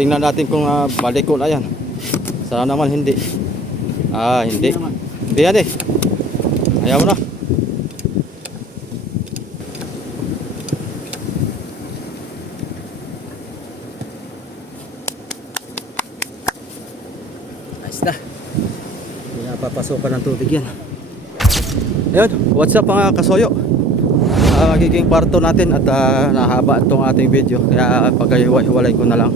Tingnan natin kung balik ko na yan. Sana naman hindi. Hindi. Hindi yan eh. Ayaw na. Ayos na. Hindi na papasokan ng tubig yan. Ayun, what's up mga kasoyo? Magiging parto natin at nahaba itong ating video. Kaya paghiwalay ko na lang.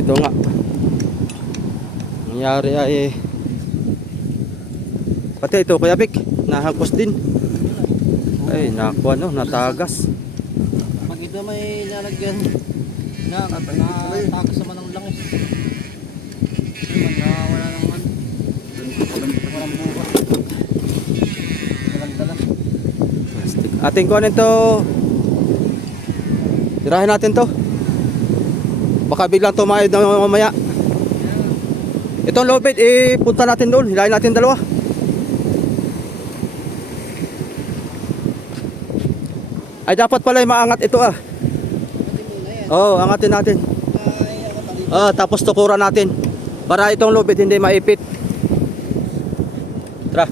Ito nga. Nangyari ay pati ito Kuya Vic, nahagpos din. Ay, nakuha no, natagas. Pag ito may lalagyan na tagas naman ng langis. Wala naman. Walang buka. Walang dala. Ating kuhanin to. Tirahin natin to. Baka biglang tumayad na mamaya. Itong low bed, punta natin doon. Hilahin natin dalawa. Ay, dapat pala maangat ito Oo, angatin natin. Tapos tukuran natin. Para itong low bed hindi maipit. Tara.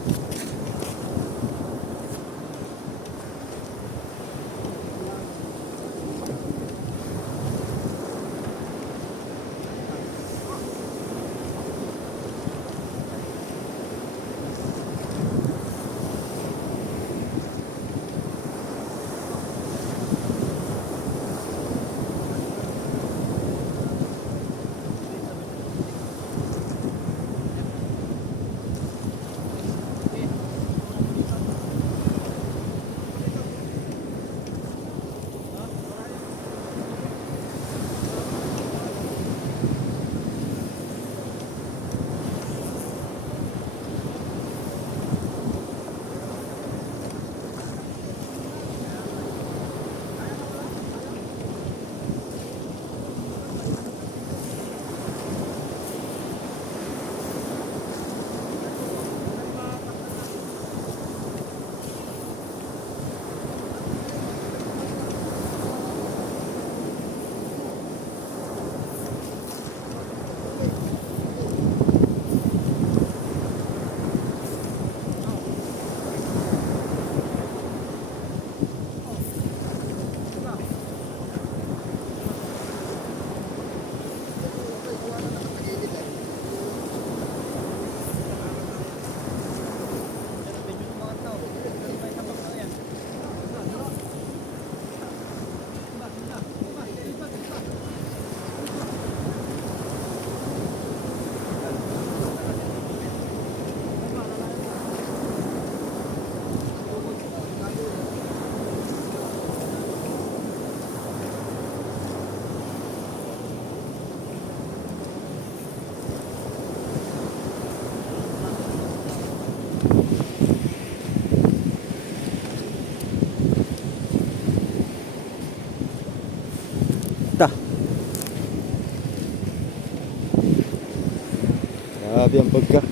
Grabe ang pagka.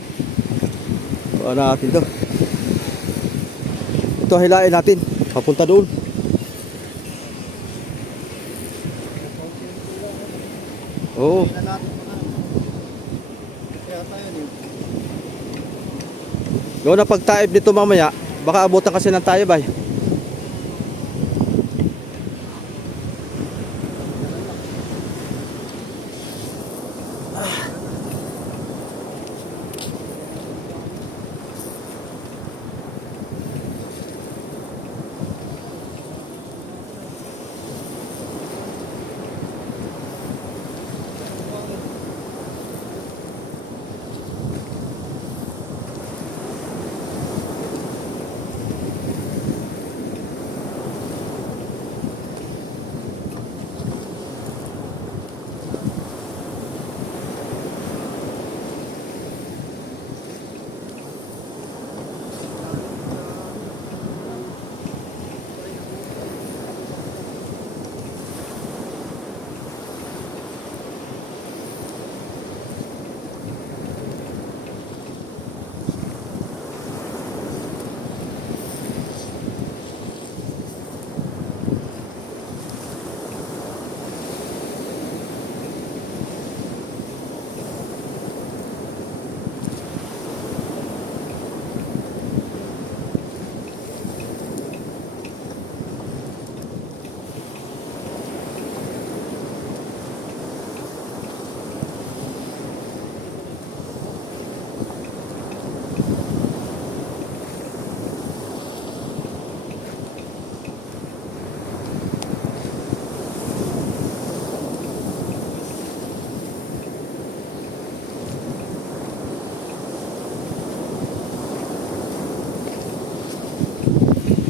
Kuha natin to. Ito hilain natin. Papunta doon. Oo. Doon na pagtaib dito mamaya. Baka abutan kasi ng tayo ba?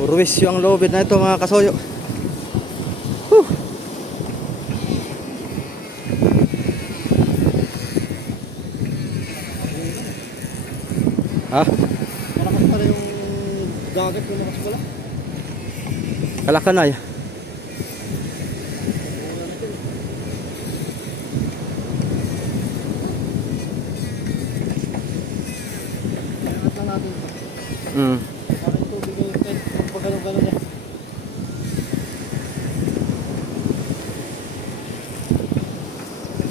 Ruwis yung lobid na ito mga kasoyo. Whew. Ha? Malakas pala yung dagat, yung malakas pala. Kalakanay. Iangat lang natin ito. Mm. Para yung tubig ay kahit pag gano'n-gano'n niya.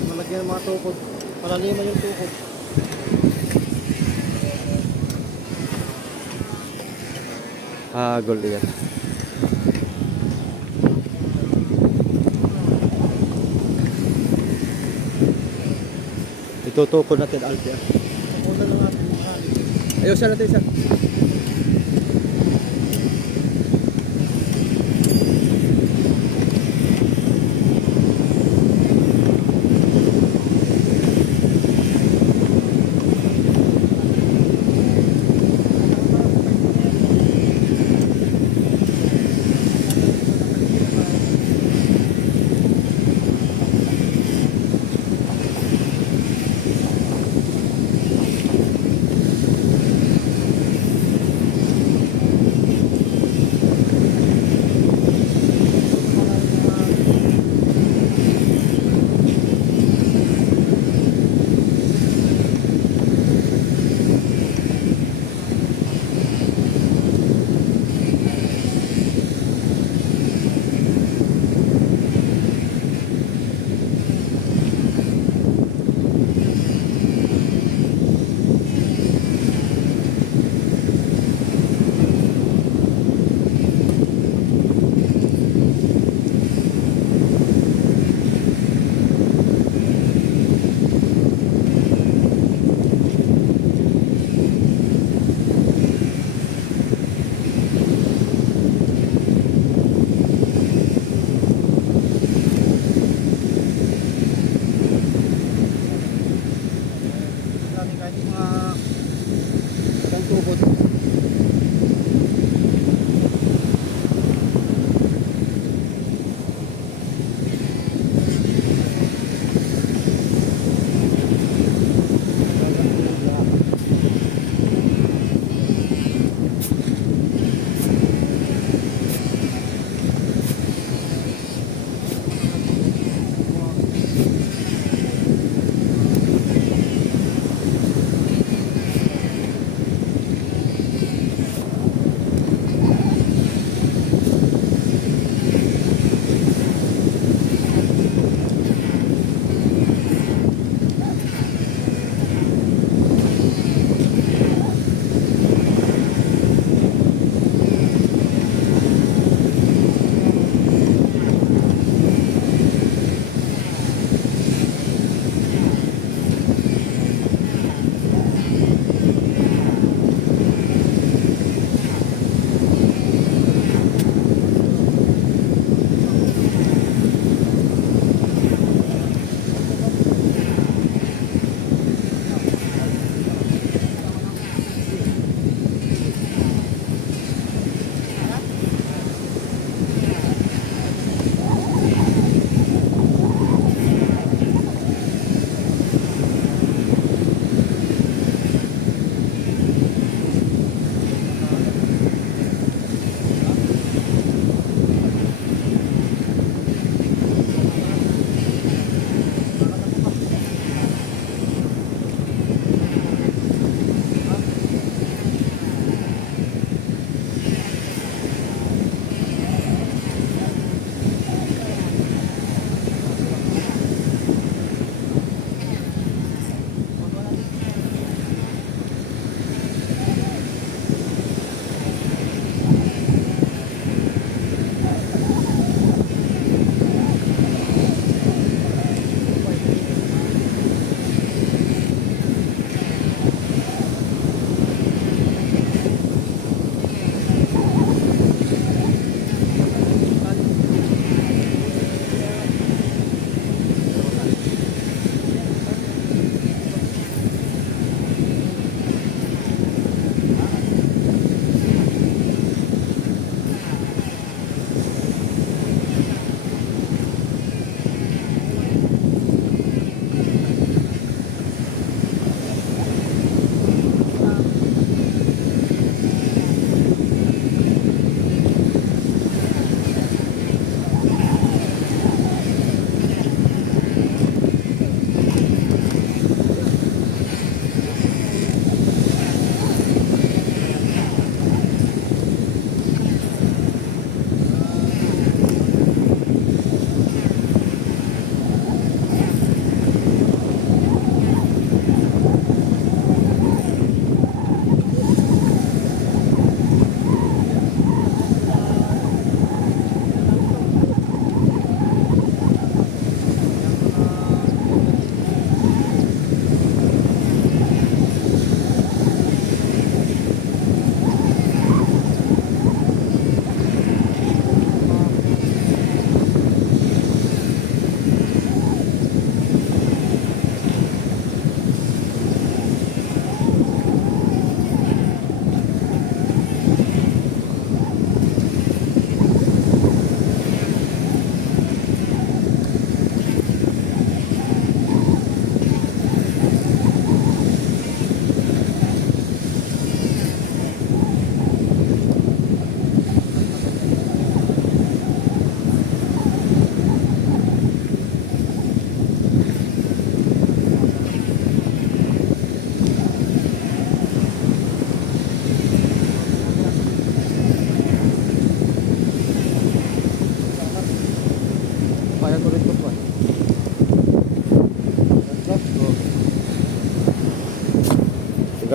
Malagyan ng mga tukod. Palaliman yung tukod. Hagol yan. Itutukod natin Alpi. Tukodan lang natin yung marami. Ayusin natin isa.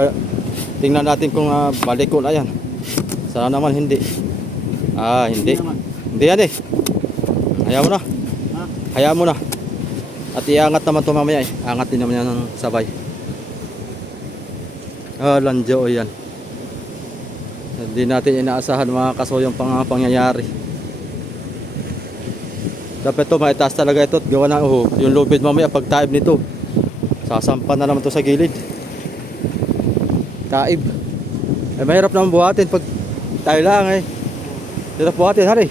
Kaya, tingnan natin kung balik ko na yan. Sana naman hindi. Hindi. naman. Hindi yan eh. Hayaan mo na. Ha? Hayaan mo na. At iangat naman ito mamaya eh. Angat din naman yan ng sabay. Lanjo yan. Hindi natin inaasahan mga kasoyong pangyayari. Dapat ito maitaas talaga ito at gawa na yung lubid mamaya pag taib nito. Sasampan na naman ito sa gilid. Taib. Eh mahirap naman buhatin pag tayo lang eh. Hirap buhatin hari.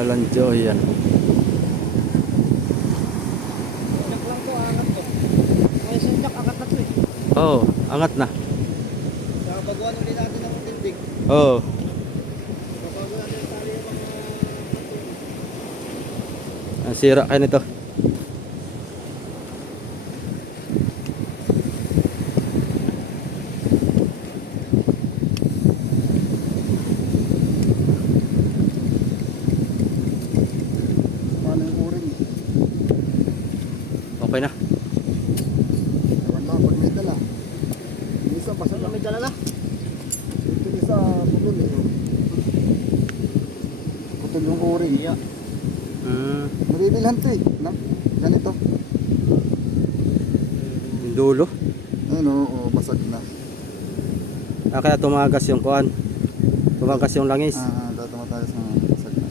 Lanjo yan. Jack lang to, angat to. May isang jack, angat na to eh. Oh, angat na. Saka baguhan ulit natin ng tindig. Oh. Bago natin tali yung mga Ang sira kayo nito. Paano yung uring? Okay na. Ewan lang pag may dala. Yung isa basta Ano lang. may dala na? Ito isa putol eh. Putol yung uring. Iya. Nabibilhan to eh. Ganito. Yung dulo. Ayun oo, basag na. Kaya tumagas yung kuan. Tumagas yung langis. Tatama tayo sa basag na.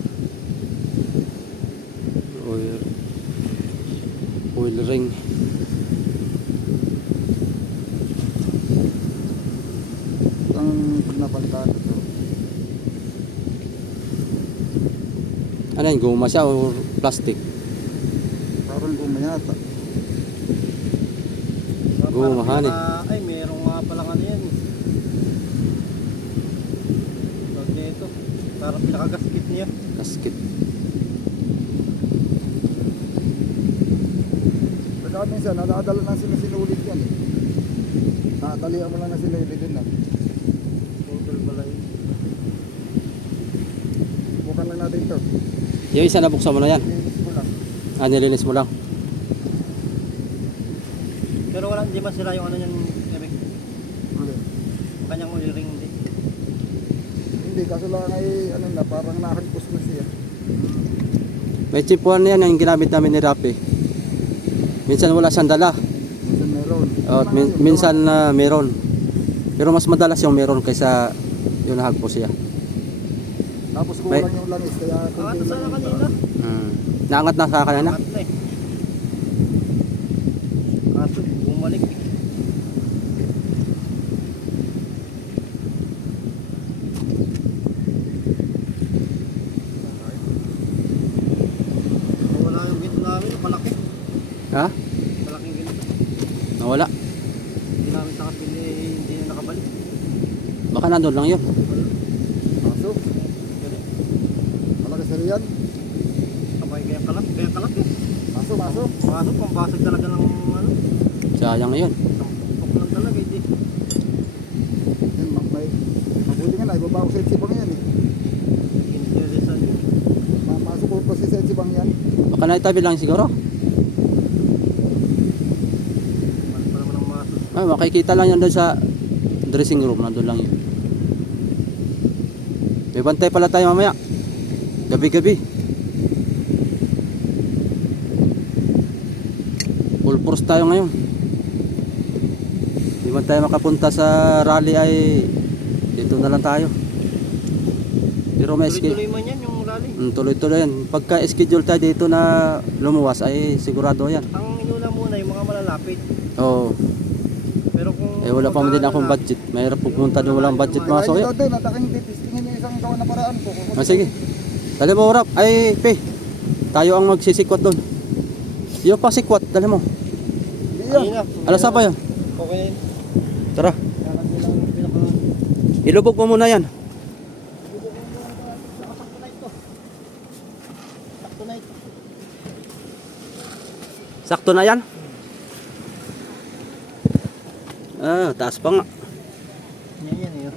Oil ring. Ang pag napalitan ito. Ano yun? Guma siya o plastic? Parang gumayata. Gumahan eh. Ay, merong nga palang ano yan. Tawag niya ito. Parang pinakagaskit niya. Gasket. Pagka minsan, nadadala na sila sinulit yan eh. Nakatalian mo lang na sila ilidin na. Putol pala yun. Bukan lang natin ito. Yung isa nabuksan mo na yan. Linis mo lang. Nilinis mo lang. Pero wala, hindi man sila yung ano yan, Eric. Ulit. Kanyang oil ring, hindi. Hindi, kaso lang ay ano na, parang nakalimpos na siya. May chipuan na yan yung ginamit namin ni Rapi. Minsan wala siyang dala. Minsan meron. At minsan meron. Pero mas madalas yung meron kaysa yung nahagpo siya. Tapos May- kulang yung langis, kaya Angat kunti na sana lang yung kanina. Naangat na sa kanina. Angat na eh. Kaso, bumalik eh. Wala yung ginto namin, palaki. Ha? Malaking ginto. Nawala. Hindi namin sa kapili, hindi na nakabalik. Baka nandun lang yun. Pasok. Ganun. Talaga sir yan. Kamay kaya kalat eh. Pasok, pasok. Pasok, pampasag talaga ng ano. Sayang na yun. Tampok lang talaga, hindi. Yan, mabuti nga na, ibaba ko sa Etsibang yan eh. Interesan yun. Papasok ko pa si Etsibang yan. Baka naitabi lang siguro. Mahal pa naman ang maso. Makikita lang yan doon sa dressing room. Nandun lang yun. May bantay pala tayo mamaya. Gabi-gabi. Full force tayo ngayon. Di man tayo makapunta sa rally ay dito na lang tayo. Pero may Tuloy-tuloy man yan yung rally. tuloy-tuloy yan. Pagka schedule tayo dito na lumuwas ay sigurado yan. Ang inuna muna yung mga malalapit. Oo. Pero kung Wala pa man din akong budget. Mahirap pupunta doon walang budget mga Kaya soyo. dito doon, nataking titistingin yung isang gawa na paraan ko. Sige. Dali mo urap. Ay, pe. Tayo ang magsisikwat doon. Iyo pa sikwat. Dali mo. Hindi yan. Alas pa yan. Okay na yun. Tara. Kaya nilang pinaka... Ilubog mo muna yan. Sakto na ito. Sakto na ito. Sakto na yan. Taas pa nga. Yan yun.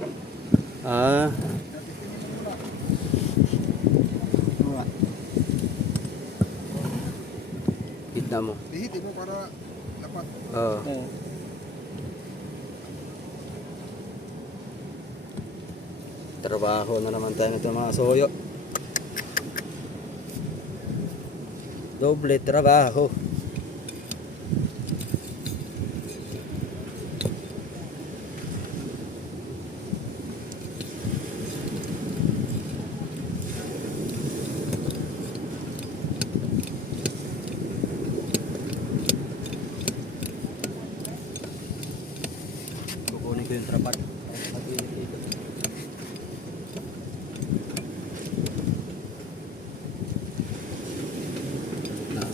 Ah, Mga. na mo. Dihitin mo para dapat. Oo. Oo. Trabaho na naman tayo nito mga soyo. Doble trabaho. Kukunin ko yung trapat. Mag-init dito. Na.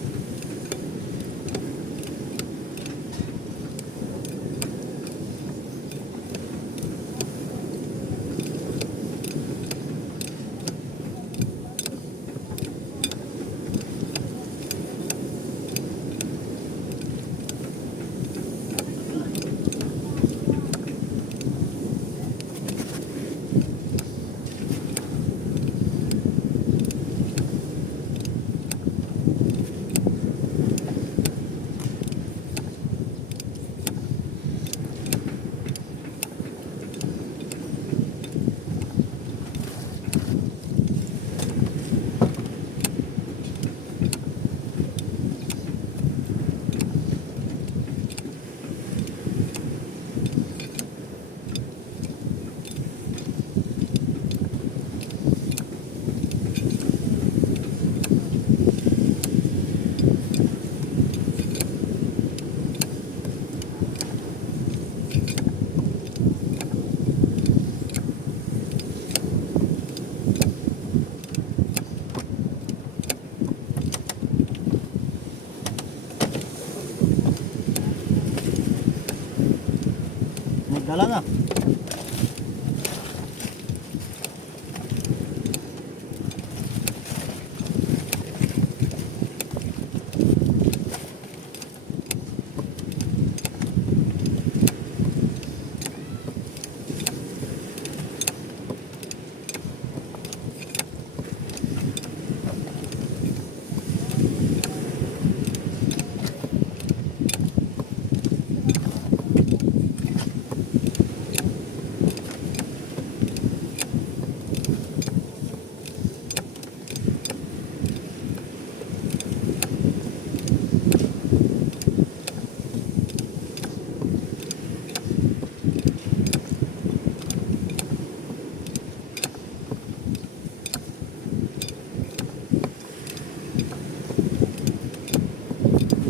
Nagdala na.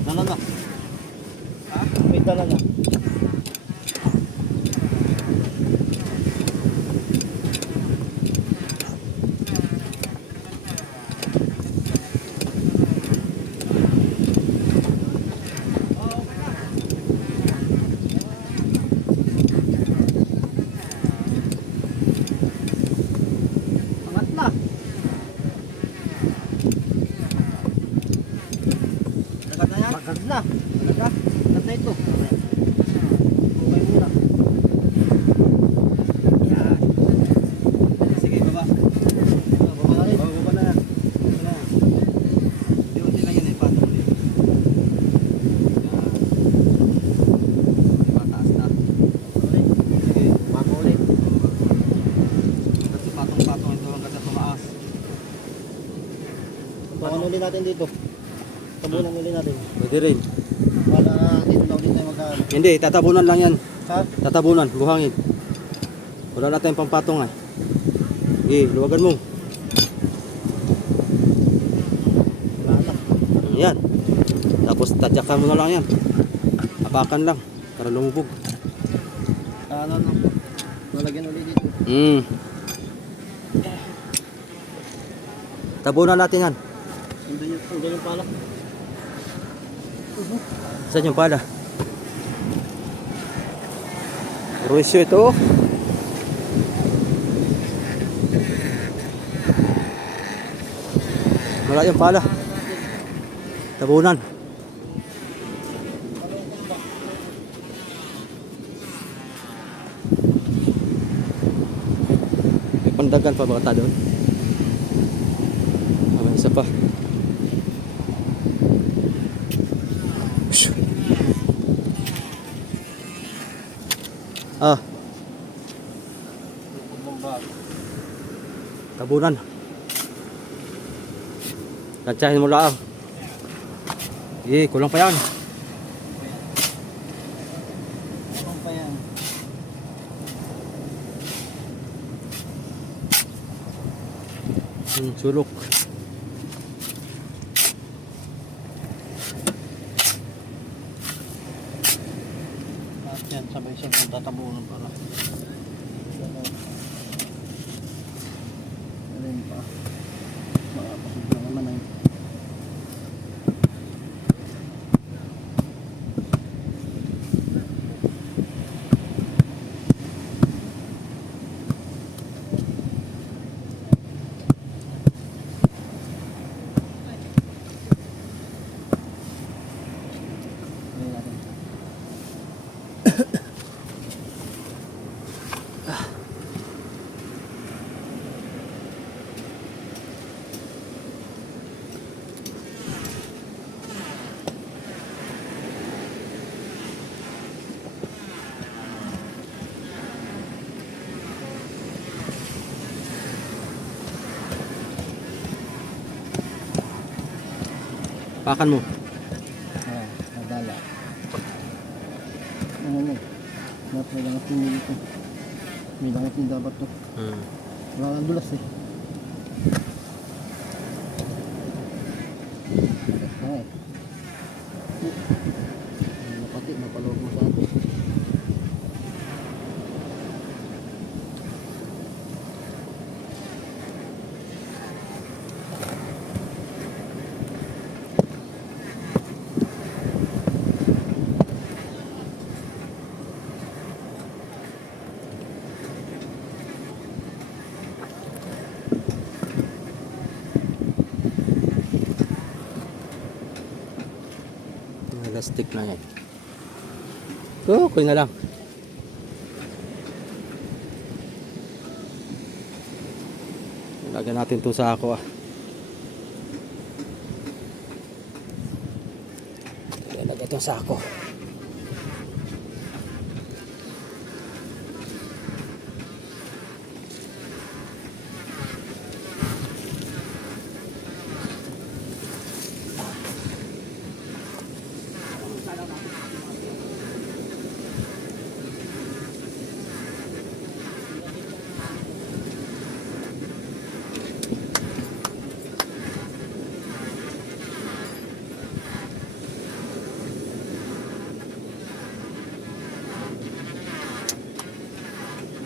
Dala na. Ha? May dala na. Angat na. Agad na yan? Agad na. Agad na ito. Okay muna. Yan. Sige, baba. Baba na rin. Baba na yan. Baba na yan. Unti lang yan eh. Pato ulit. Yan. Mataas na. Sige, pato ulit. Kasi patong-patong ito hanggang sa tumaas. Baka ulit natin dito. Tabunan ulit natin. Pwede rin. Para dito na ulit tayo magkaan. Hindi, tatabunan lang yan. Ha? Tatabunan, buhangin. Wala na tayong pampatong eh. Okay, luwagan mo. Wala na. Yan. Tapos tadyakan mo na lang yan. Apakan lang para lumubog. Ano na. Nalagyan ulit dito. Tabunan natin yan. Hindi yung pala. Saan yung pala? Ruisyo ito. Wala yung pala. Tabunan. May pandagan pa baka doon. May isa pa. Ah, Bumbag. tabunan. Tansyahin mo lang. Sige, kulang pa yan. Ano pa yan? Sulok. At yan, sabay-sabay tatabunan pala. Alin pa? Makapasok na naman ay. Ayan natin. Pakan mo. Nadala. Ano mo? Dapat may langat yung dito. May langat yung dapat to. Wala kang dulas eh. Ay. Napati, napalog mo sa atin. Elastic na yan. So, okay na lang. Lagyan natin to sa ako ah. Lagyan ito sa ako.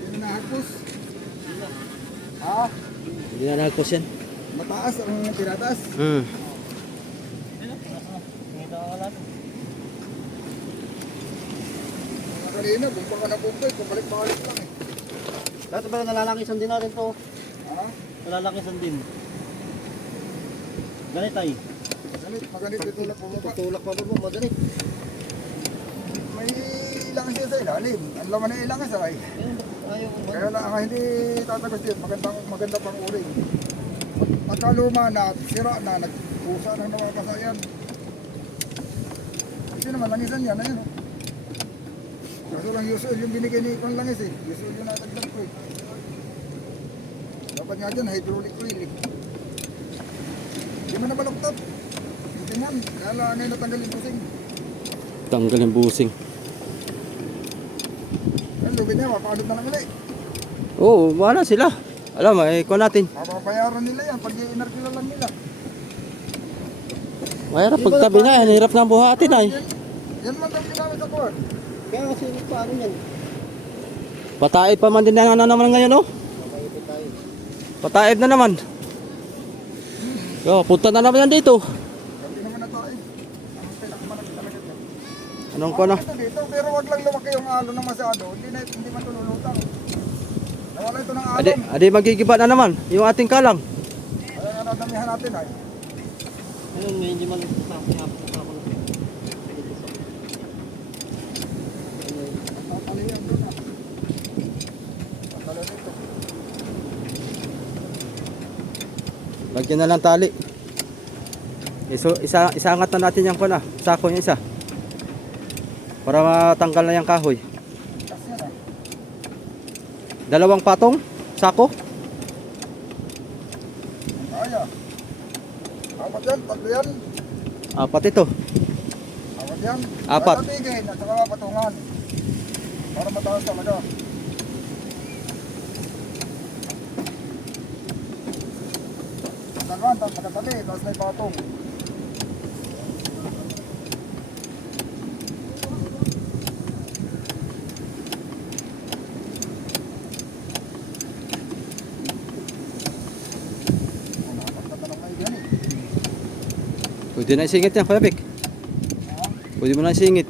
Hindi na nahagpos. Ha? Hindi na nagpos yan. Mataas ang tinataas. Kanina, bumpa ka na bumpa eh. Pabalik-balik lang eh. Dati ba nalalakisan din natin to? Ha? Nalalakisan din. Ganit ay. Ganit, maganit tutulak po ba? Tutulak pa ba mo? Maganit. May ilangan siya sa ilalim. Ang laman na ilangan sa ay. Ayaw ko ba? Kaya lang hindi tatagos yun. Maganda pang uling. Pagkaluma na, sira na, nagpusa na naman kasayan. Hindi naman langisan yan. Ayun. Kaso lang usual yung binigay ni Kong Langis eh. Usual yung natagdag ko eh. Dapat nga dyan, hydraulic oil eh. Hindi mo na baluktot. Hindi man, kaya lang ngayon natanggal yung busing. Tanggal yung busing. Ayun, lubid niya, mapakadot na lang ulit. Oo, wala sila. Alam mo, ikaw natin. Mapapayaran nila yan, pag i-inarkila lang nila. Mayroon pagtabi na yan, hirap na ang buhatin ay. Yan man daw ginamit sa kuwan. Kaya kasi paano yan? Pataib pa man din na naman ngayon oh. Mamayipit tayo. Pataib na naman. Yo, punta na naman yan dito. Hindi naman na tayo. Ang pinakamalaki talaga dyan. Anong ko na? Ito dito, pero wag lang lumaki yung alo ng masyado. Hindi man ito lulutang. Nawala ito ng alon. Adi magigiba na naman yung ating kalang. Kaya nga nadamihan natin ay. Ayun, may hindi maliit na ako na. Tatalihan doon ah. Tatalihan ito. Lagyan na lang tali. Isangat na natin yung kuna. Sako yung isa. Para matanggal na yung kahoy. Kasi yan ah. Dalawang patong? Sako? Kaya. Apat yan, tatlo yan. Apat ito. Apat yan. Apat. Tatigin at saka patungan. Para mataas talaga. Tagan, tapos magkatabi, tapos may patong. Pwede na isingit yan, Kuya Vic. Pwede mo na isingit.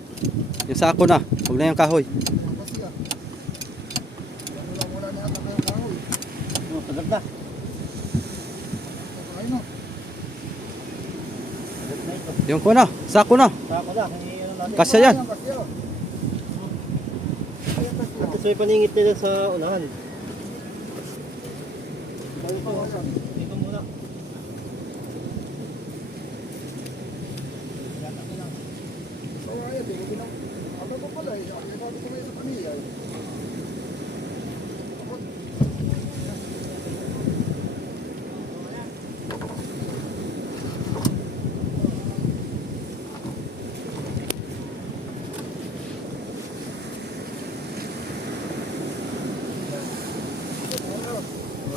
Yung sako na. Huwag na yung kahoy. Tagat na. Yung ko na. Sako na. Sako na. Ano natin. Kasya yan. Tapos may paningit nila sa unahan. Dito muna.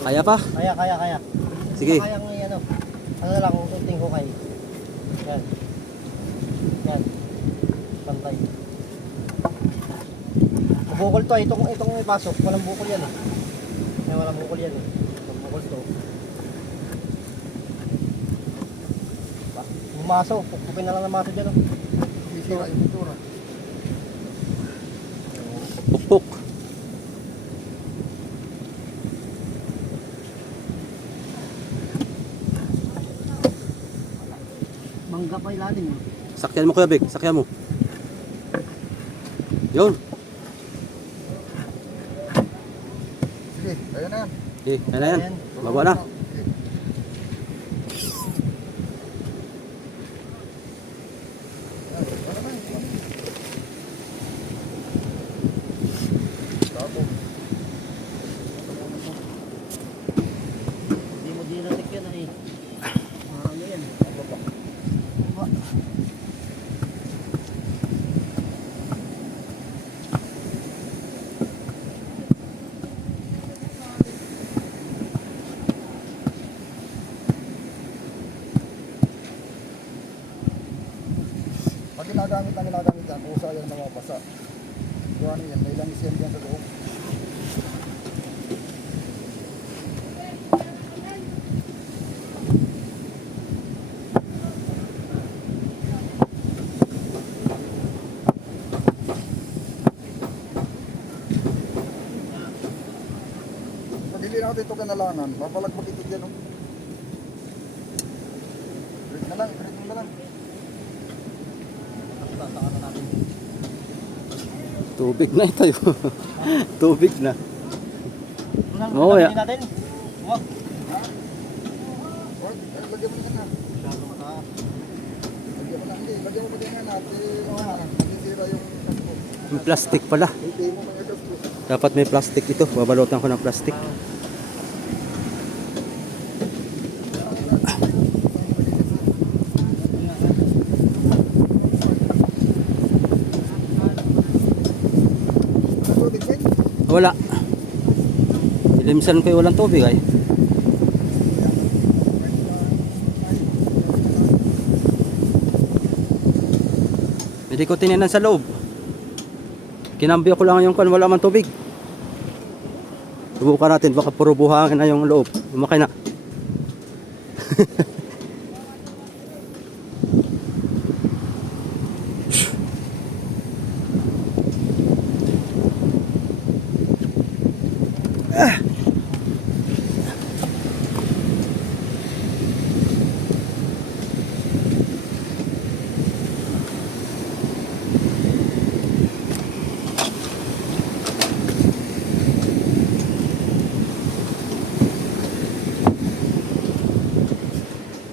Kaya pa? Kaya. Sige. Kaya ng ano. Ano lang kung kunting hukay. Yan. Yan. Pantay. Bukol to, itong ipasok, walang bukol yan eh. Ay, walang bukol yan eh. Itong bukol to. Yung maso, pukpukin na lang ng maso dyan oh. Sisira yung pintura. Pukpuk. Mangga pa ilalim eh. Sakyan mo, Kuya Vic. Sakyan mo. Yun. Sige, ayun na yan. Okay, kaya na yan. Baba na. Hindi mo dinatik yan eh. Ano yan? Pag ginagamit yan, kusa yan mababasa. Kung ano yan, may langis yan dyan sa loob. Pag hindi natin ito kanalangan, mapalagbag ito dyan. Oh. Break na lang. Tubig na ito. Tubig na. Oo, Oo, ya. natin. Huwag. Huwag, lagyan mo na yan. Masyado mataas. Lagyan mo din yan at masisira yung kasko. May plastic pala. Hindi mo mga kasko. Dapat may plastic ito. Babalutan ko ng plastic. Wala. Ilimsan ko yung walang tubig ay. Hindi ko tininan sa loob. Kinambyo ko lang yung kan, wala man tubig. Subukan natin, baka puro buhangin na yung loob. Umakay na.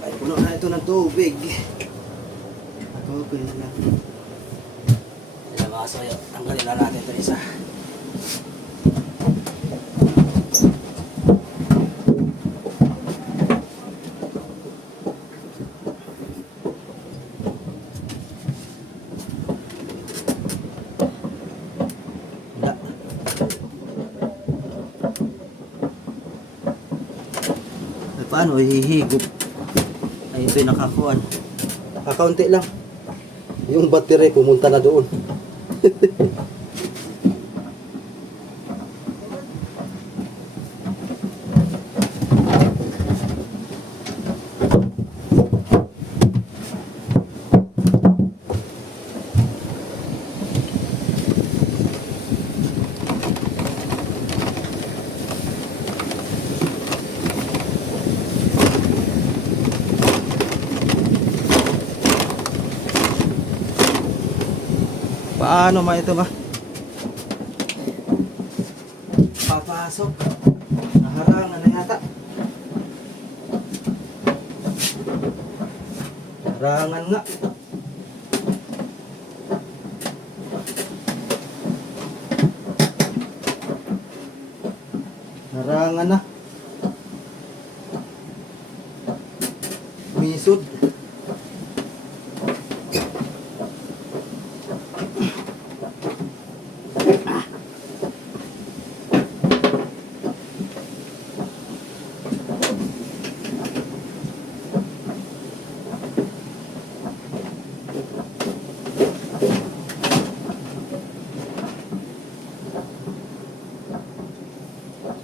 Ay, puno na ito ng tubig. Ako, pwede na. Ilang aso yun. Tanggalin na natin ito isa. paano hihigop. Ay ito'y nakakuan. Kakaunti lang. Yung battery pumunta na doon. Paano ma ito ba? Papasok. Naharangan na yata. Harangan nga. Harangan na. Misod.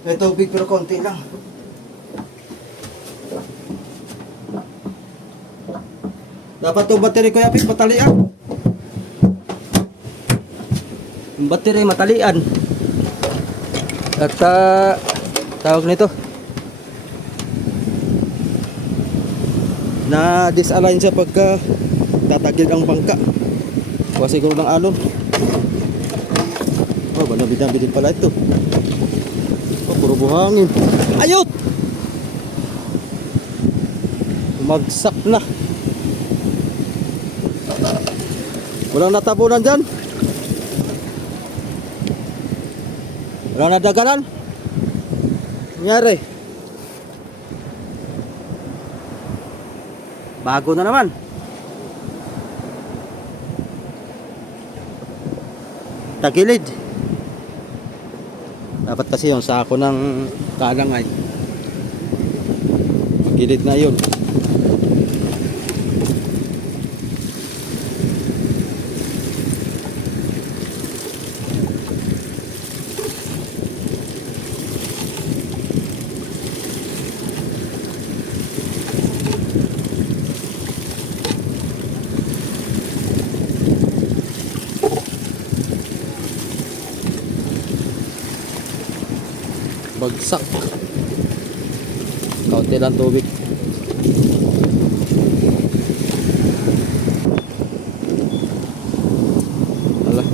May tubig pero konti lang. Dapat to battery ko yapit matalian. Yung battery matalian. At tawag nito. Na disalign siya pagka tatagil ang bangka. Kuha siguro ng alon. Oh, banabid-nabid pala ito. Oh, puro buhangin. Ayot! Umagsak na. Walang natabunan dyan. Walang nadaganan. Nangyari. Bago na naman. Tagilid. Dapat kasi yung sako ng kalangay. Gilid na yun. Bagsak. Kaunti lang tubig. Ala.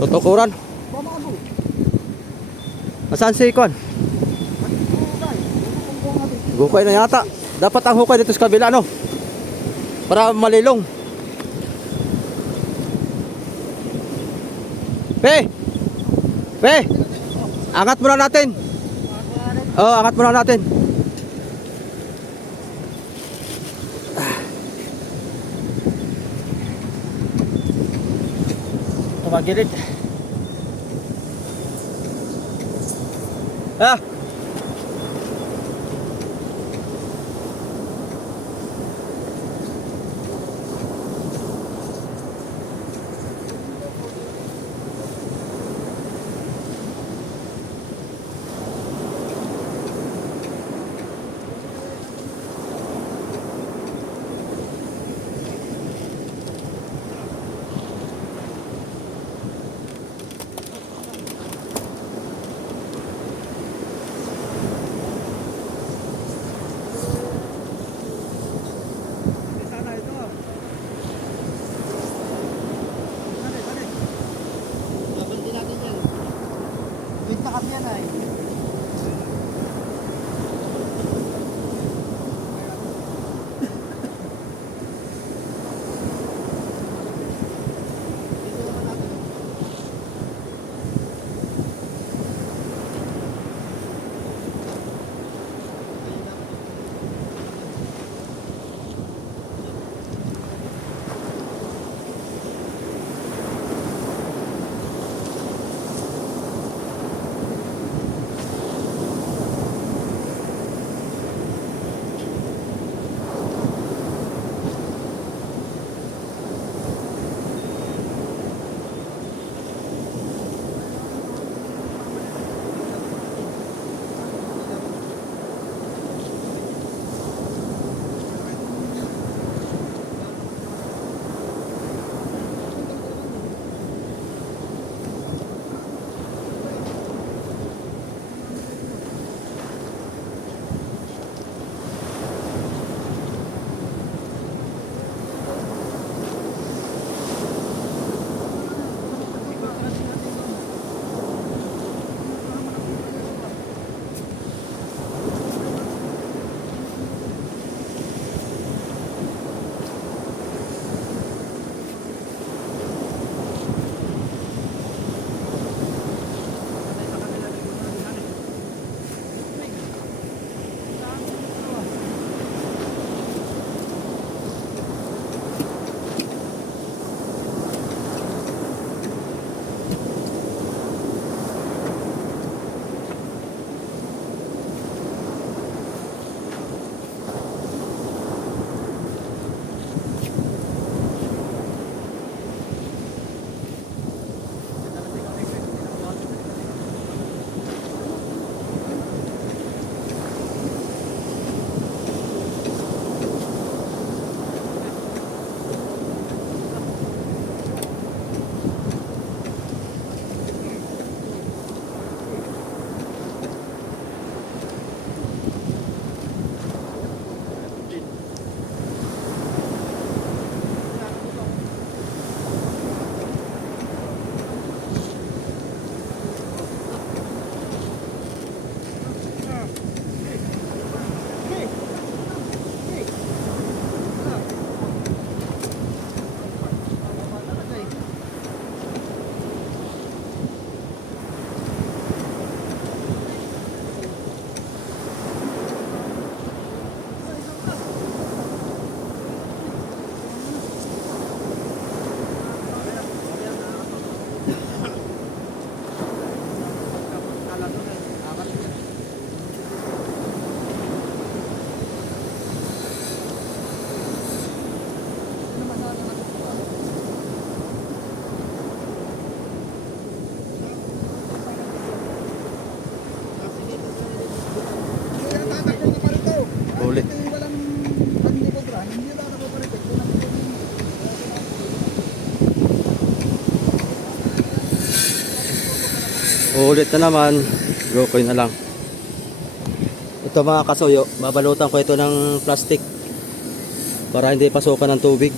Tutukuran. Pamalo. Asan si Ikon? Hukay na yata. Dapat ang hukay dito sa kabila, no? Para malilong. Pe! Pe! Angat muna natin. Oh, angat muna natin. Tumagilid. Ah. Ulit na naman. Gokoy na lang. Ito mga kasuyo, babalutan ko ito ng plastic para hindi pasukan ng tubig.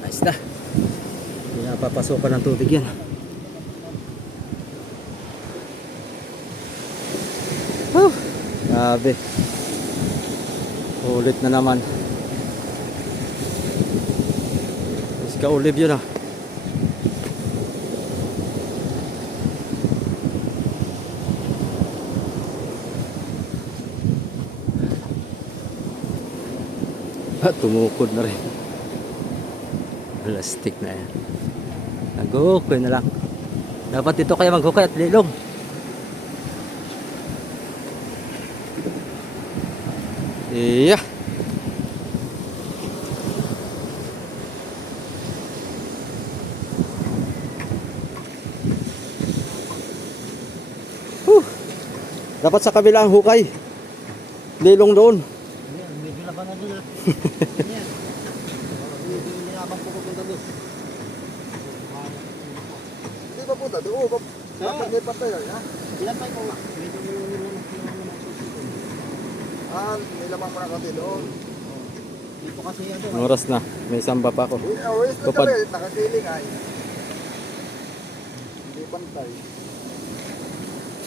Ayos na. Hindi na papasukan ng tubig yan. Whew, grabe. Ulit na naman. Mas ka-ulib yun ah. Tumukod na rin. Plastic na yan. Nag-hukay na lang. Dapat dito kaya mag-hukay at lilong. Iya. Dapat sa kabila ang hukay. Lilong doon. Medyo labangan doon ah. Yan. Hindi na abang pupunta doon. Hindi ba punta doon? Dapat may patay ha? Ilan pa ikaw nga? Medyo May lamang muna kasi doon. dito kasi ano. Ang oras na. May samba pa ako. Always na Tupad. kami, nakakiling ay. Hindi pantay.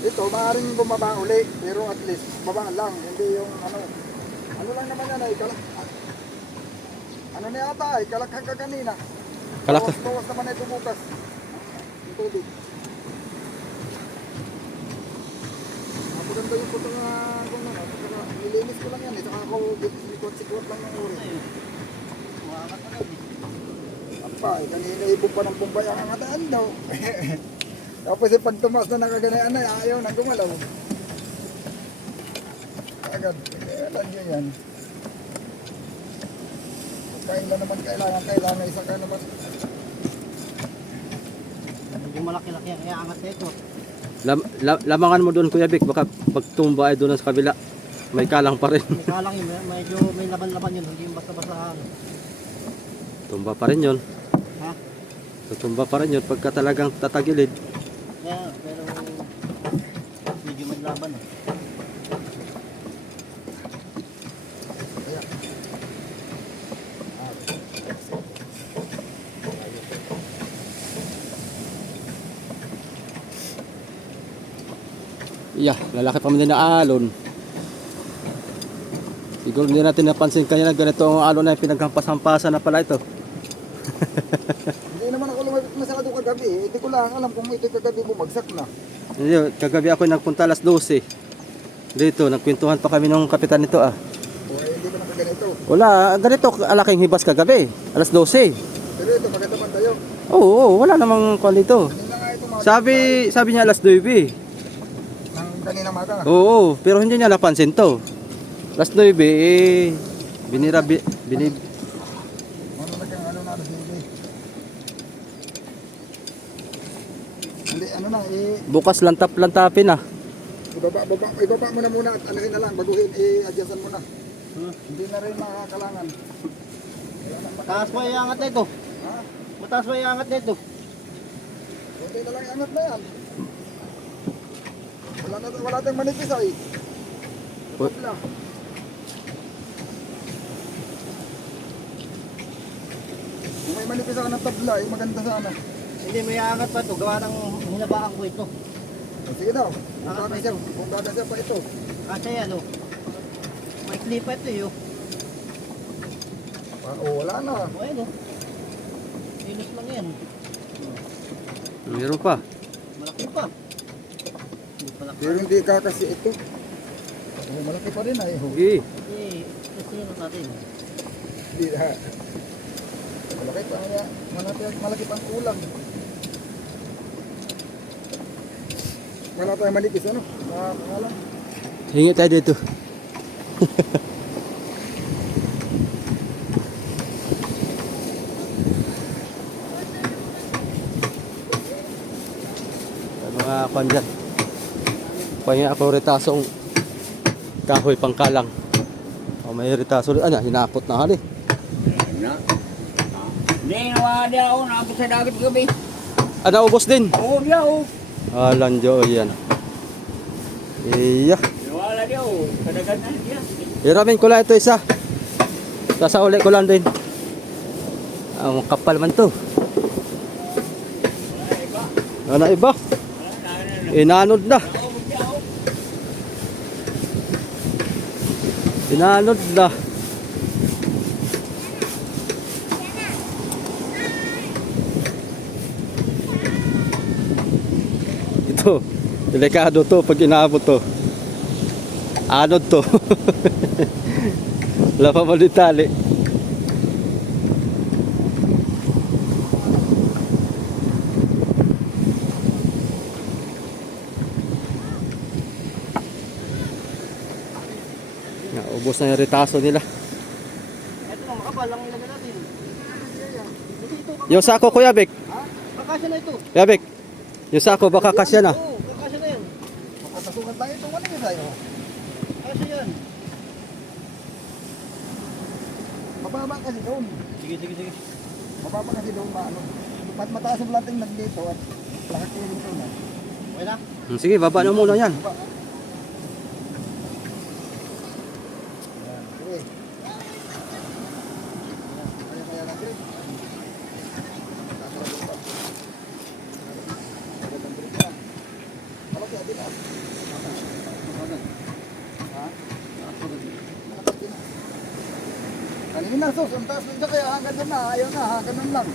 Ito, maaaring bumaba uli, pero at least baba lang, hindi yung ano lang naman yan ay ano na yata ay kalakhan ka kanina. Kalakhan? Bawas naman ito bukas. Yung tubig. Napaganda yung puto nga kung ano, nilinis ko lang yan eh, saka ako sikwat lang yung uri. Maangat na lang. Apa, kanina ibog pa ng Bombay ang angataan daw. Tapos pag tumas na nakaganayaan na, ayaw na gumalaw. Agad. Tandaan nyo yan. Kailan naman kailangan isa ka naman. Yung malaki-laki ang iaangat na ito. Lamangan mo doon Kuya Vic, baka pagtumba ay doon sa kabila. May kalang pa rin. May kalang yun, medyo may laban-laban yun, hindi yung basta-basta. Tumba pa rin yun. Ha? Tutumba pa rin yun pagka talagang tatagilid. Yeah, pero medyo may laban eh. Yeah, lalaki pa man din na alon. Siguro hindi natin napansin kanina ganito ang alon na pinaghampas-hampasan na pala ito. Hindi naman ako lumapit masyado kagabi. Hindi ko lang alam kung ito kagabi bumagsak na. Hindi, kagabi ako nagpunta alas 12. Dito, nagkwentuhan pa kami nung kapitan nito ah. O hindi ko nakaganito. Wala, ganito alaking hibas kagabi. Alas 12. Pero ito maganda man tayo. Oo, wala namang kwan dito. Kanina nga ito mga Sabi niya alas 9. ng kanina maga. Oo, pero hindi niya napansin to. Alas 9 eh binib Ano na kang ano na sige. Hindi ano na bukas lantap-lantapin ah. ibaba mo na muna at anahin na lang baguhin adjustan mo na. Hindi na rin makakalangan. Mataas pa iangat na ito. Ha? Mataas pa iangat na ito. Kunti na lang angat na yan. Wala tayong manipis ay. Wala. Kung may manipis ako ng tabla, maganda sana. Hindi, may iangat pa ito. Gawa ng hinabaan ko ito. Sige daw, kung kakasya pa ito. Kasi yan oh. May clip pa ito eh oh. Wala na. O ayun oh. Inos lang yan. Meron pa. Malaki pa. Hindi pala Pero hindi kakasya ito. Malaki pa rin ay. Sige. Eh, kasi yun natin. Hindi ha. Malaki pa nga. Malaki pang kulang. Wala tayong manipis ano? Wala. Hingi tayo dito. Mga kwan dyan. Pahingi ako retasong kahoy pangkalang. O may retaso rin. Ano, hinakot na hali. Na. Hindi, nawali ako. Nakapit sa dagat gabi. Ano, ubos din. Oo, diya, oo. Alan jo yan. Iya. Nawala diya, oo. Kadagat na diya. Hiramin ko lang ito isa. Sasauli ko lang din. Ang kapal man to. Ano iba? Inanod na. Inanod na. Ito, delikado to pag inaabot to. Anod to. Wala pa malitali. Ubos na yung retaso nila. Ito lang, makapal lang ilagay natin. Kasi ito, Yung sako, Kuya Bek. kakasya na ito. Kuya Bek. Yung sako, baka kasya na. Oo, kakasya na yan. Papasukan tayo ito. Ano yung tayo? Kakasya yan. Mababa kasi doon. Sige, sige, sige. Mababa kasi doon maano. Mataas ang lating nandito at lahat kayo dito na. Okay na? Sige, baba na muna yan. Sige. Kaya natin. Kanina sus, ang taas nito kaya hanggang doon na, ayaw na, ganun lang.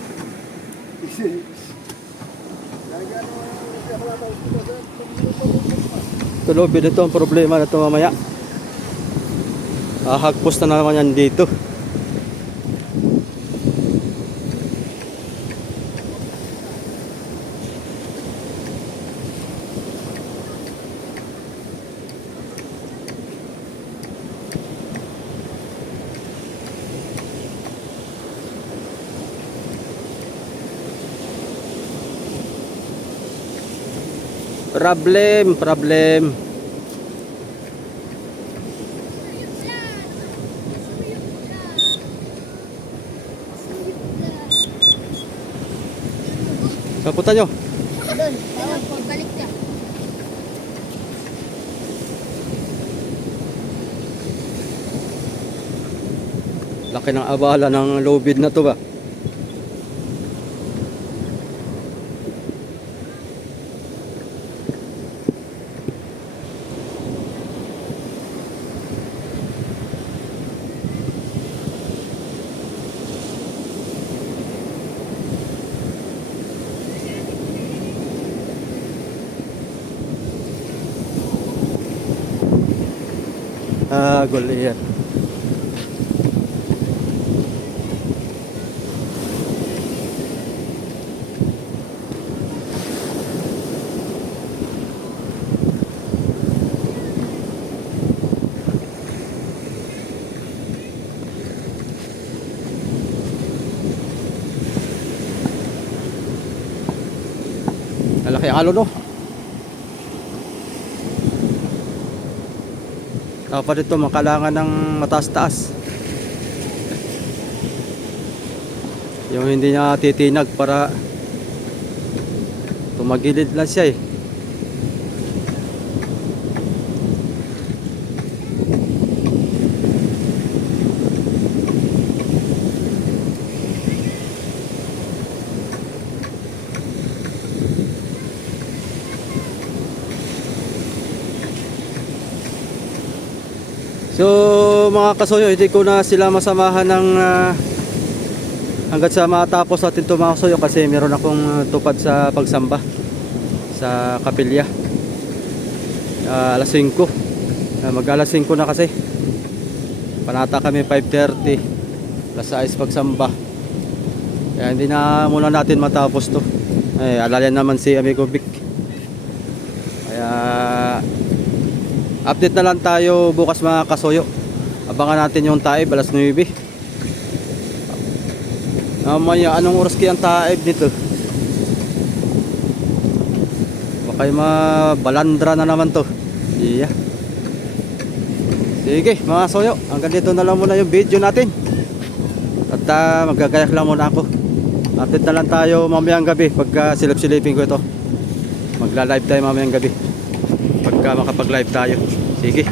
Tuloy dito ang problema na ito mamaya. Hagpos na naman yan dito. Problem. Saan punta nyo? Doon, tawag po, balik siya. Laki ng abala ng low bid na to ba? Goliath. Malaki ang alo, no? Dapat ito makalangan ng mataas-taas. Yung hindi niya titinag para tumagilid lang siya eh. So mga kasuyo, hindi ko na sila masamahan ng hanggat sa matapos natin ito mga kasuyo, kasi meron akong tupad sa pagsamba sa kapilya. Alas 5, mag alas 5 na kasi. Panata kami 5:30, alas 6 pagsamba. Kaya hindi na muna natin matapos to. Alalayan naman si Amigo Vic. Kaya update na lang tayo bukas mga kasuyo. Abangan natin yung taib alas 9. Mamaya anong oras kaya ang taib dito? Baka mabalandra na naman to. Iya. Sige mga kasuyo, hanggang dito na lang muna yung video natin. At magagayak lang muna ako. Update na lang tayo mamayang gabi pagka silip-silipin ko ito. Magla-live tayo mamayang gabi pagka makapag-live tayo. Sige.